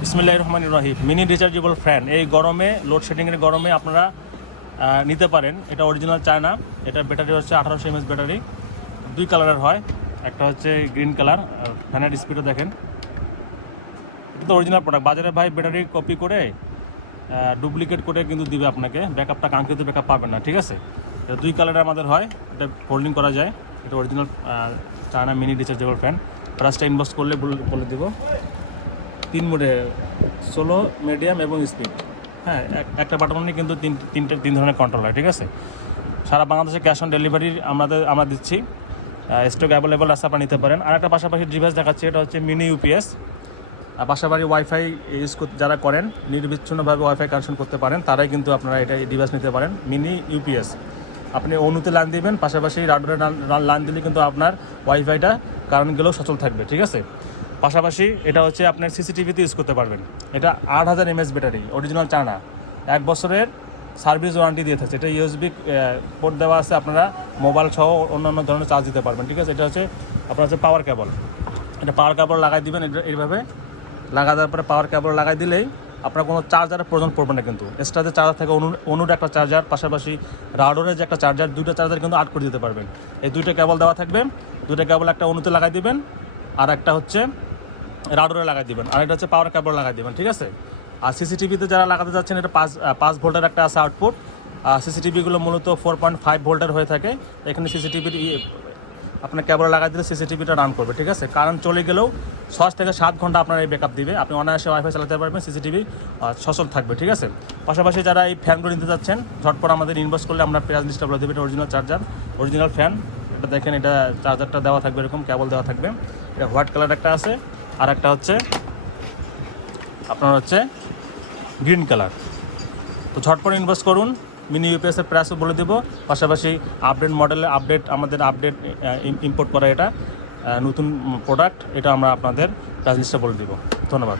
বিসমিল্লাহ রহমান রহিম মিনি রিচার্জেবল ফ্যান এই গরমে লোডশেডিংয়ের গরমে আপনারা নিতে পারেন। এটা অরিজিনাল চায়না। এটা ব্যাটারি হচ্ছে আঠারোশো এমএস ব্যাটারি দুই কালারের হয়। একটা হচ্ছে গ্রিন কালার ফ্যানের স্পিডও দেখেন। এটা তো অরিজিনাল প্রোডাক্ট বাজারে ভাই ব্যাটারি কপি করে ডুপ্লিকেট করে কিন্তু দিবে আপনাকে। ব্যাকআপটা কাঙ্ক্ষিত ব্যাকআপ পাবেন না, ঠিক আছে? এটা দুই কালারের আমাদের হয়। এটা ফোল্ডিং করা যায়। এটা original China mini rechargeable fan প্রাইসটা ইনভেস্ট করলে বলে দেবো। তিন মোডে সোলো মিডিয়াম এবং স্পিড হ্যাঁ এক- একটা বাটনে কিন্তু তিন তিনটে তিন ধরনের কন্ট্রোল হয়, ঠিক আছে? সারা বাংলাদেশে ক্যাশ অন ডেলিভারি আমাদের আমরা দিচ্ছি। স্টক অ্যাভেলেবল আছে, আপনারা নিতে পারেন। আর একটা পাশাপাশি ডিভাইস দেখাচ্ছি, এটা হচ্ছে মিনি ইউপিএস আর পাশাপাশি ওয়াইফাই ইউজ যারা করেন, নির্বিচ্ছিন্নভাবে ওয়াইফাই কানেকশন করতে পারেন, তারাই কিন্তু আপনারা এটা ডিভাইস নিতে পারেন মিনি ইউপিএস আপনি অনুতে লাইন দিবেন, পাশাপাশি রাডারে লাইন দিলে কিন্তু আপনার ওয়াইফাইটা কারেন্ট গেলেও সচল থাকবে, ঠিক আছে? পাশাপাশি এটা হচ্ছে আপনার সিসিটিভিতে ইউজ করতে পারবেন। এটা আট হাজার এমএস ব্যাটারি অরিজিনাল চানা এক বছরের সার্ভিস ওয়ারেন্টি দিয়ে থাকছে। এটা ইউএসবি পোর্ট দেওয়া আছে আপনারা মোবাইল সহ অন্যান্য ধরনের চার্জ দিতে পারবেন, ঠিক আছে? এটা হচ্ছে আপনার হচ্ছে পাওয়ার কেবল এটা পাওয়ার কেবল লাগাই দিবেন এইভাবে। লাগা দেওয়ার পরে পাওয়ার কেবল লাগাই দিলেই আপনার কোনো চার্জারের প্রয়োজন পড়বে না কিন্তু। এক্সট্রা যে চার্জার থাকে, অনু অনুর একটা চার্জার পাশাপাশি রাডোরের যে একটা চার্জার দুইটা চার্জার কিন্তু আট করে দিতে পারবেন। এই দুইটা কেবল দেওয়া থাকবে, দুইটা কেবল একটা অনুতে লাগাই দিবেন, আর একটা হচ্ছে রাডোরে লাগাই দিবেন। আর এটা হচ্ছে পাওয়ার কেবল লাগাই দিবেন, ঠিক আছে? আর সিসিটিভিতে যারা লাগাতে যাচ্ছেন, এটা পাঁচ পাঁচ ভোল্টের একটা আছে আউটপুট আর সিসিটিভিগুলো মূলত ফোর পয়েন্ট ফাইভ ভোল্টের হয়ে থাকে। এখানে সিসিটিভির আপনার কেবল লাগাই দিলে সিসিটিভিটা রান করবে, ঠিক আছে? কারণ চলে গেলেও ছয় থেকে সাত ঘণ্টা আপনার এই ব্যাকআপ দিবে। আপনি অনায়াসে ওয়াইফাই চালাতে পারবেন সিসিটিভি সচল থাকবে, ঠিক আছে? পাশাপাশি যারা এই ফ্যানগুলো নিতে যাচ্ছেন, ঝটপট আমাদের ইনভেস্ট করলে আমরা প্রাইস লিস্টটা বলে দেবে। এটা অরিজিনাল চার্জার অরিজিনাল ফ্যান এটা দেখেন, এটা চার্জারটা দেওয়া থাকবে এরকম কেবল দেওয়া থাকবে। এটা হোয়াইট কালার একটা আছে। আর একটা হচ্ছে, আপনার হচ্ছে গ্রিন কালার। তো ঝটপট ইনভেস্ট করুন মিনি ইউপিএসের প্রাইসও বলে দেবো, পাশাপাশি আপডেট মডেলের আপডেট আমাদের আপডেট ইম্পোর্ট করা এটা নতুন প্রোডাক্ট এটা আমরা আপনাদের প্রাইস লিস্টে বলে দেবো। ধন্যবাদ।